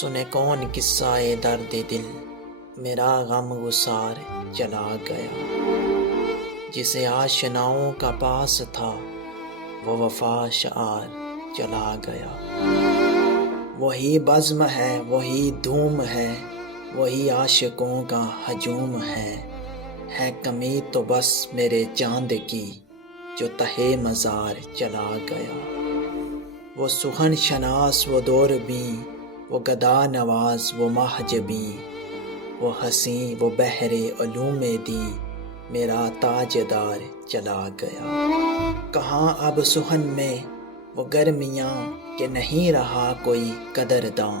سنے کون قصہ درد دل، میرا غم گسار چلا گیا۔ جسے آشناؤں کا پاس تھا، وہ وفا شعار چلا گیا۔ وہی بزم ہے، وہی دھوم ہے، وہی عاشقوں کا ہجوم ہے کمی تو بس میرے چاند کی، جو تہے مزار چلا گیا۔ وہ سخن شناس، وہ دور بیں، وہ گدا نواز، وہ ماہ جبیں، وہ ہنسی، وہ بحر علوم دیں، میرا تاجدار چلا گیا۔ کہاں اب سخن میں وہ گرمیاں کہ نہیں رہا کوئی قدرداں،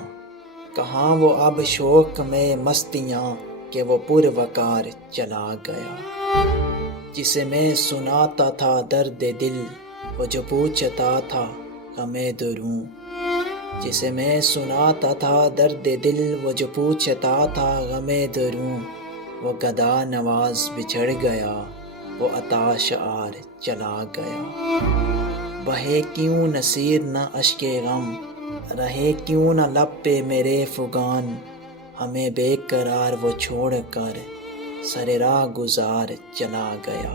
کہاں وہ اب شوق میں مستیاں کہ وہ پروقار چلا گیا۔ جسے میں سناتا تھا درد دل، وہ جو پوچھتا تھا غم دروں، جسے میں سناتا تھا درد دل، وہ جو پوچھتا تھا غم دروں، وہ گدا نواز بچھڑ گیا، وہ عطا شعار چلا گیا۔ بہے کیوں نصیر نہ اشک غم، رہے کیوں نہ لب پہ میرے فغان، ہمیں بے قرار وہ چھوڑ کر سر راہ گزار چلا گیا۔